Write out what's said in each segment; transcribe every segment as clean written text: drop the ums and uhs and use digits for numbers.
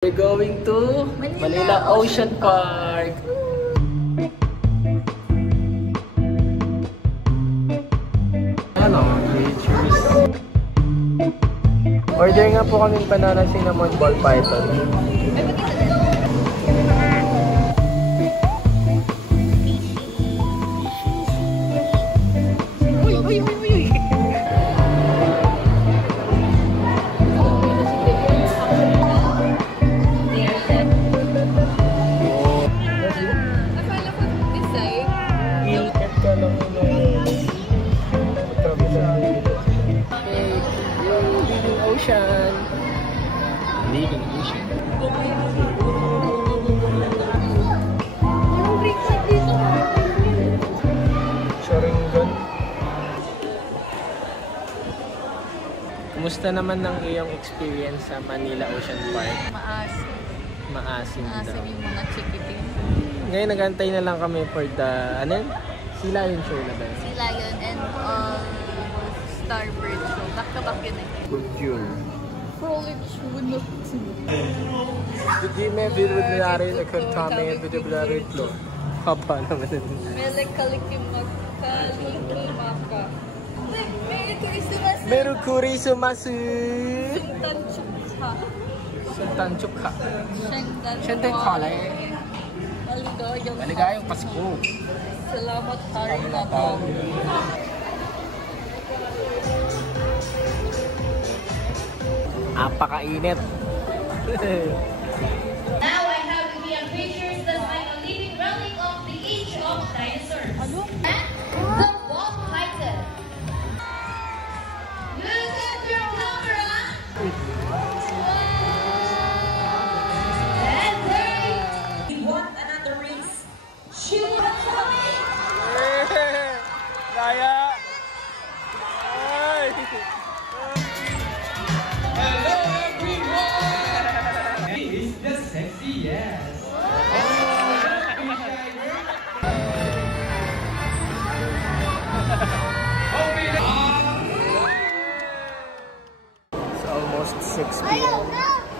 We're going to Manila Ocean Park. Ano? Order nga po kami banana cinnamon ball python. Leading ocean. Sharingan. Kumusta naman ang iyong experience sa Manila Ocean Park? Maasim. Maasim daw. Maasim yung mga chikitin. Ngayon nag-antay na lang kami for the, ano yun? Sea Lion show na ba yun? Sea Lion and Starbird show. Back-to-back yun eh. Culture. Frolic Shunok. Hindi may binibulari na kami binibulari ito. Haba naman yun. Melekalikimaka. Merukuri sumasu. Suntan-chukha. Suntan-chukha. Shendan-chukha. Maligayang Pasko. Salamat tayo na po. Apakainit. Now I have the Mia pictures that I'm a living relic of the age of dinosaurs. And the ball python. Look at your camera. And there you want another race. Shoot the time. Kaya. Ay. Hello everyone! Is the sexy yes? It's almost 6 p.m.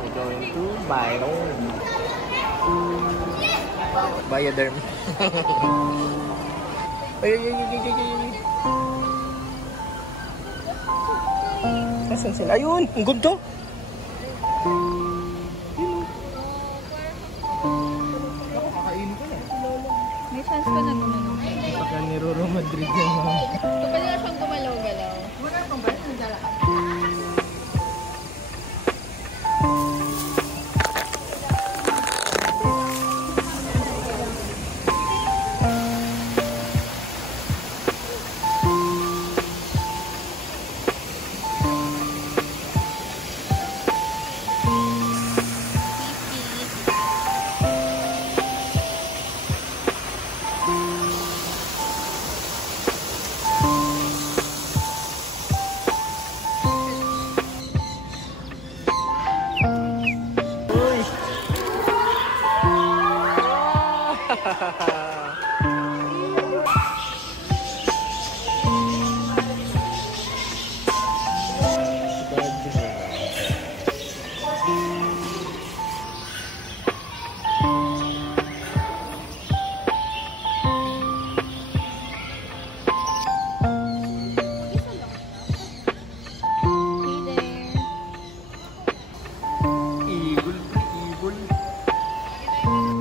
We're going to Byron. Bioderm. Ay. Asan sila? Ayun! Ang ganda! May chance ka na gumanon. Baka ni Roro Madrid yan. Pwede na siyang gumalaw-galaw. Wala pang ba? Nagdala.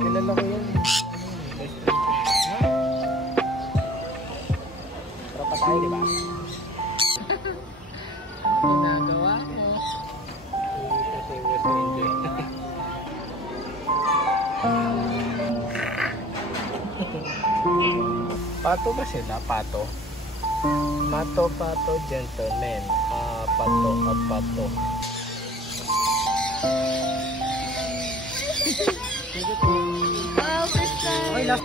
Kilala ko yan. Tropa tayo, di ba? Ginagawa mo. Kasi gusto enjoy. Pato ba sila? Pato? Pato, gentleman. Pato. Wow, first time. Okay, last.